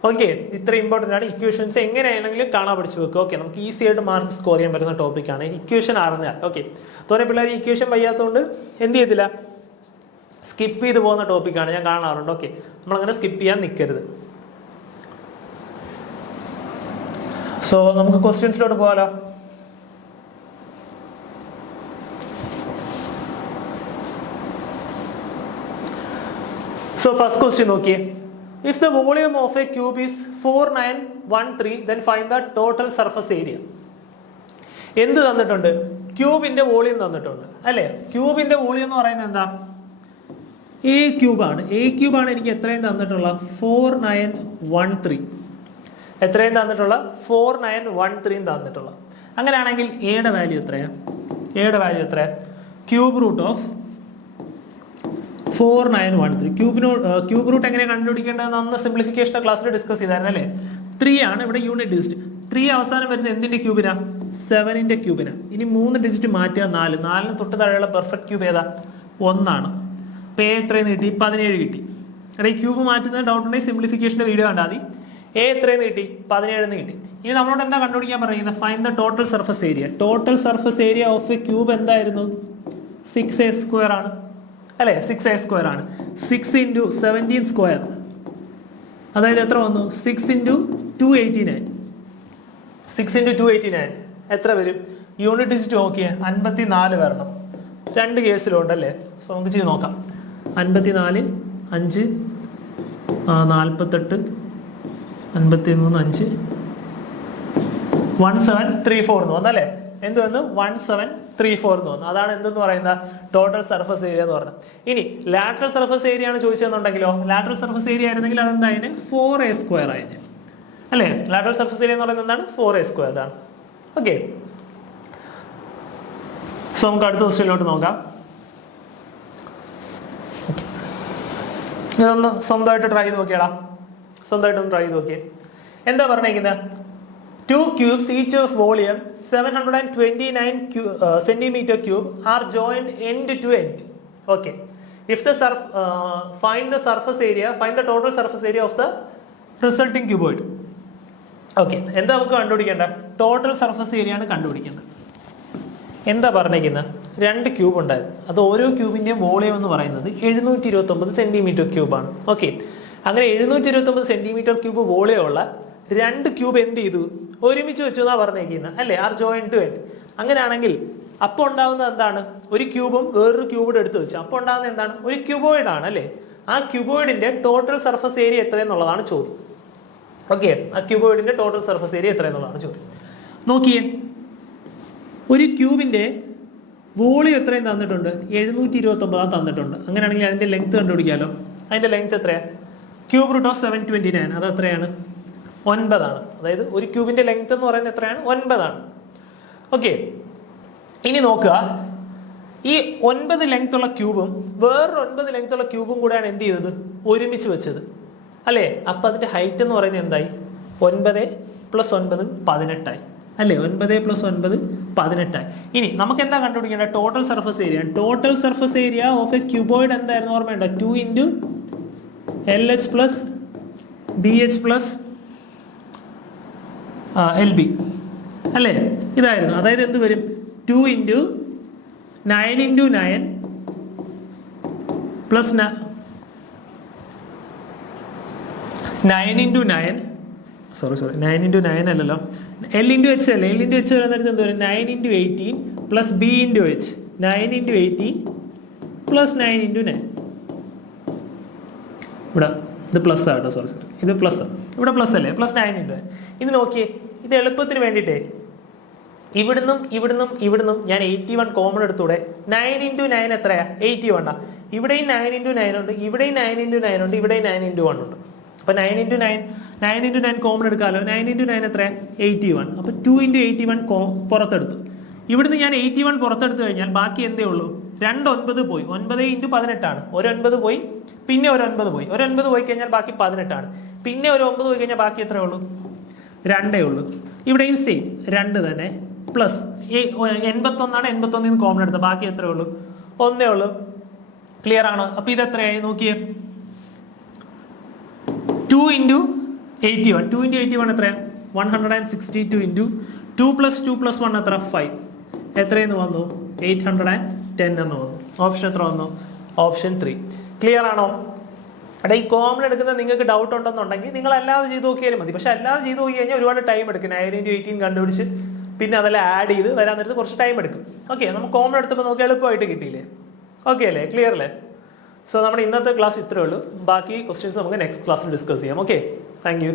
ഓക്കെ, ഇത്ര ഇമ്പോർട്ടൻ്റ് ആണ്. ഇക്വേഷൻസ് എങ്ങനെയാണെങ്കിലും കാണാൻ പഠിച്ചു വെക്കുക. ഓക്കെ, നമുക്ക് ഈസി ആയിട്ട് മാർക്ക് സ്കോർ ചെയ്യാൻ പറ്റുന്ന ടോപ്പിക്കാണ് ഇക്വേഷൻ അറിഞ്ഞാൽ. ഓക്കെ, തോന്നെ പിള്ളേർ ഇക്വേഷൻ വയ്യാത്തതുകൊണ്ട് എന്ത് ചെയ്തില്ല, സ്കിപ്പ് ചെയ്ത് പോകുന്ന ടോപ്പിക്കാണ്, ഞാൻ കാണാറുണ്ട്. ഓക്കെ, നമ്മളങ്ങനെ സ്കിപ്പ് ചെയ്യാൻ നിൽക്കരുത്. സോ നമുക്ക് ക്വസ്റ്റ്യൻസിലോട്ട് പോകാലോ. So first question നോക്കിയേ. If the volume of a cube is 4913, then find the total surface area. എന്ത് തന്നിട്ടുണ്ട്? ക്യൂബിന്റെ വോളിയം തന്നിട്ടുണ്ട് അല്ലേ? ക്യൂബിന്റെ വോളിയം എന്ന് പറയുന്നത് എന്താ? എ ക്യൂബാണ്. എനിക്ക് എത്രയും തന്നിട്ടുള്ള 4913. എത്രയും തന്നിട്ടുള്ള 4913 തന്നിട്ടുള്ള. അങ്ങനെയാണെങ്കിൽ എയുടെ വാല്യൂ എത്രയാ? Cube root of 4913. Cube root എങ്ങനെ കണ്ടുപിടിക്കേണ്ടതെന്ന് അന്ന് സിംപ്ലിഫിക്കേഷൻ ക്ലാസ്സിൽ ഡിസ്കസ് ചെയ്തായിരുന്നു അല്ലേ? 3 ആണ് ഇവിടെ യൂണിറ്റ് ഡിജിറ്റ്. 3 അവസാനം വരുന്നത് എന്തിന്റെ ക്യൂബിനാ? 7ന്റെ ക്യൂബിനാ. ഇനി 3 ഡിജിറ്റ് മാറ്റുക, 4. 4ന് തൊട്ട് താഴെയുള്ള പെർഫെക്റ്റ് ക്യൂബ് ഏതാ? 1 ആണ്. അപ്പൊ എത്രയെന്ന് കിട്ടി? 17 കിട്ടി എടാ ഈ ക്യൂബ് മാറ്റുന്നത് ഡൗട്ട് ഉണ്ടെങ്കിൽ സിംപ്ലിഫിക്കേഷൻ്റെ വീഡിയോ കണ്ടാൽ മതി. എ എത്രയെന്ന് കിട്ടി? 17 കിട്ടി. ഇനി നമ്മളോട് എന്താ കണ്ടുപിടിക്കാൻ പറയുന്നത്? Find the total surface area. Total surface area of A cube എന്തായിരുന്നു? 6a² ആണ് അല്ലേ? 6a² ആണ്. 6 × 17², അതായത് എത്ര വന്നു? 6 × 289. 6 × 289 എത്ര വരും? യൂണിറ്റ് ഡിജിറ്റ് നോക്കിയേ, 54 വരണം. രണ്ട് കേസിലുണ്ടല്ലേ? സോ നമുക്ക് ചെയ്ത് നോക്കാം. 54, 5, 48, 53, 5, 1734 എന്ന് വന്നല്ലേ? എന്ത് വന്നു? 1734 എന്ന് വന്നു. അതാണ് എന്തെന്ന് പറയുന്ന ടോട്ടൽ സർഫസ് ഏരിയ എന്ന് പറഞ്ഞത്. ഇനി ലാറ്ററൽ സർഫസ് ഏരിയ ആണ് ചോദിച്ചതെന്നുണ്ടെങ്കിലോ, ലാറ്ററൽ സർഫസ് ഏരിയ ആയിരുന്നെങ്കിൽ അതെന്തായതിന്? 4a² ആയിരുന്നു അല്ലേ? ലാറ്ററൽ സർഫസ് ഏരിയ എന്ന് പറയുന്നത് എന്താണ്? 4a² ആണ്. ഓക്കെ, സോ നമുക്ക് അടുത്ത ക്വസ്റ്റ്യനിലോട്ട് നോക്കാം. ഇതൊന്ന് സ്വന്തമായിട്ട് ട്രൈ ചെയ്ത് നോക്കിയാടാ, സ്വന്തമായിട്ടൊന്ന് ട്രൈ ചെയ്ത് നോക്കിയേ. എന്താ പറഞ്ഞിരിക്കുന്നത്? 2 cubes each of volume 729 centimeter cube are joined end to end. Okay. If the find the surface area, find the total surface area of the resulting cuboid. Okay. എന്താ നമുക്ക് കണ്ടുപിടിക്കേണ്ട? ടോട്ടൽ സർഫസ് ഏരിയ ആണ് കണ്ടുപിടിക്കേണ്ടത്. എന്താ പറഞ്ഞിരിക്കുന്നത്? 2 cube ഉണ്ടായിരുന്നു. അത് ഓരോ ക്യൂബിൻ്റെയും volume എന്ന് പറയുന്നത് 729 സെന്റിമീറ്റർ ക്യൂബാണ്. ഓക്കെ, അങ്ങനെ 729 സെന്റിമീറ്റർ ക്യൂബ് വോളിയമുള്ള 2 ക്യൂബ് എന്ത് ചെയ്തു? ഒരുമിച്ച് വെച്ചു എന്നാ പറഞ്ഞേക്കുന്നത് അല്ലേ? Are join to end. അങ്ങനെയാണെങ്കിൽ അപ്പോൾ ഉണ്ടാവുന്നത് എന്താണ്? ഒരു ക്യൂബും വേറൊരു ക്യൂബും എടുത്ത് വെച്ചു. അപ്പോൾ ഉണ്ടാകുന്നത് എന്താണ്? ഒരു ക്യൂബോയിഡ് ആണ് അല്ലേ? ആ ക്യൂബോയിഡിന്റെ ടോട്ടൽ സർഫസ് ഏരിയ എത്രയെന്നുള്ളതാണ് ചോദ്യം. ഓക്കെ, ആ ക്യൂബോയിഡിന്റെ ടോട്ടൽ സർഫസ് ഏരിയ എത്രയെന്നുള്ളതാണ് ചോദ്യം. നോക്കിയേ, ഒരു ക്യൂബിന്റെ വോളിയം എത്രയും തന്നിട്ടുണ്ട്? 729 തന്നിട്ടുണ്ട്. അങ്ങനെയാണെങ്കിൽ അതിന്റെ ലെങ്ത് കണ്ടുപിടിക്കാമല്ലോ. അതിന്റെ ലെങ്ത് എത്രയാണ്? Cube root of 729. അത് എത്രയാണ്? 9 ആണ്. അതായത് ഒരു ക്യൂബിന്റെ ലെങ്ത് എന്ന് പറയുന്നത് എത്രയാണ്? 9 ആണ്. ഓക്കെ, ഇനി നോക്കുക, ഈ 9 ലെങ്ത് ഉള്ള ക്യൂബും വേറൊരു 9 ലെങ്ത് ഉള്ള ക്യൂബും കൂടെയാണ് എന്ത് ചെയ്തത്? ഒരുമിച്ച് വെച്ചത് അല്ലേ? അപ്പൊ അതിന്റെ ഹൈറ്റ് എന്ന് പറയുന്നത് എന്തായി? 9 + 9 18 അല്ലേ? 9 + 9 18. ഇനി നമുക്ക് എന്താ കണ്ടുപിടിക്കേണ്ടത്? Total surface area. Total surface area of A cuboid എന്തായിരുന്നു ഓർമ്മയുണ്ടോ? 2 × LH + BH + LB അല്ലേ? ഇതായിരുന്നു. അതായത് എന്ത് വരും? 2 × 9 × 9 + 9 × 9 സോറി 9 × 9 അല്ലല്ലോ, L × H അല്ലേ? L × H വരുന്ന നേരത്ത് എന്ത് വരും? 9 × 18 + B × H. 9 × 18 + 9 × 9. ഇവിടെ ഇത് പ്ലസ് ആട്ടോ, സോറി ഇത് പ്ലസ്, ഇവിടെ പ്ലസ് അല്ലേ? +9 × 9. ഇനി നോക്കിയേ, ഇത് എളുപ്പത്തിന് വേണ്ടിയിട്ടേ ഇവിടുന്നും ഇവിടുന്നും ഇവിടുന്നും ഞാൻ 81 കോമൺ എടുത്തൂടെ? 9 × 9 എത്രയാ? 81 ആ. ഇവിടെയും 9 × 9 ഉണ്ട്, ഇവിടെയും 9 × 9 ഉണ്ട്, ഇവിടെയും 9 × 1 ഉണ്ട്. അപ്പൊ 9 × 9 കോമൺ എടുക്കാമല്ലോ. 9 × 9 എത്രയാ? 81. അപ്പൊ 2 × 81 പുറത്തെടുത്തു. ഇവിടുന്ന് ഞാൻ 81 പുറത്തെടുത്തു കഴിഞ്ഞാൽ ബാക്കി എന്തേ ഉള്ളൂ? 2 9 പോയി. 9 × 18 ആണ്. ഒരു 9 പോയി, പിന്നെ ഒരു 9 പോയി. ഒരു 9 പോയി കഴിഞ്ഞാൽ ബാക്കി 18 ആണ്. പിന്നെ ഒരു 9 പോയി കഴിഞ്ഞാൽ ബാക്കി എത്രയേ ഉള്ളൂ? 2 ഉള്ളൂ. ഇവിടെയും സെയിം 2 തന്നെ പ്ലസ് 81 ആണ്. 81 കോമൺ എടുത്ത ബാക്കി എത്രയേ ഉള്ളൂ? 1 ഉള്ളൂ. ക്ലിയർ ആണോ? അപ്പൊ ഇത് എത്രയായി നോക്കിയേ? 2 × 81. 2 × 81 എത്രയാ? 162 × 2 + 2 + 1 എത്ര? 5. എത്രയെന്ന് വന്നു? 810 എന്ന് വന്നു. ഓപ്ഷൻ എത്ര വന്നു? ഓപ്ഷൻ 3. ക്ലിയർ ആണോ? എടാ ഈ കോമൺ എടുക്കുന്ന നിങ്ങൾക്ക് ഡൗട്ട് ഉണ്ടെന്നുണ്ടെങ്കിൽ നിങ്ങൾ അല്ലാതെ ചെയ്ത് നോക്കിയാലും മതി. പക്ഷെ അല്ലാതെ ചെയ്ത് നോക്കി കഴിഞ്ഞാൽ ഒരുപാട് ടൈം എടുക്കും. 9 × 18 കണ്ടുപിടിച്ച് പിന്നെ അതെല്ലാം ആഡ് ചെയ്ത് വരാൻ നേരത്ത് കുറച്ച് ടൈം എടുക്കും. ഓക്കെ, നമുക്ക് കോമൺ എടുത്തപ്പോൾ നമുക്ക് എളുപ്പമായിട്ട് കിട്ടിയില്ലേ? ഓക്കെ അല്ലേ? ക്ലിയർ അല്ലേ? സോ നമ്മുടെ ഇന്നത്തെ ക്ലാസ് ഇത്രയേ ഉള്ളൂ. ബാക്കി ക്വസ്റ്റ്യൻസ് നമുക്ക് നെക്സ്റ്റ് ക്ലാസ്സിൽ ഡിസ്കസ് ചെയ്യാം. Okay, thank you.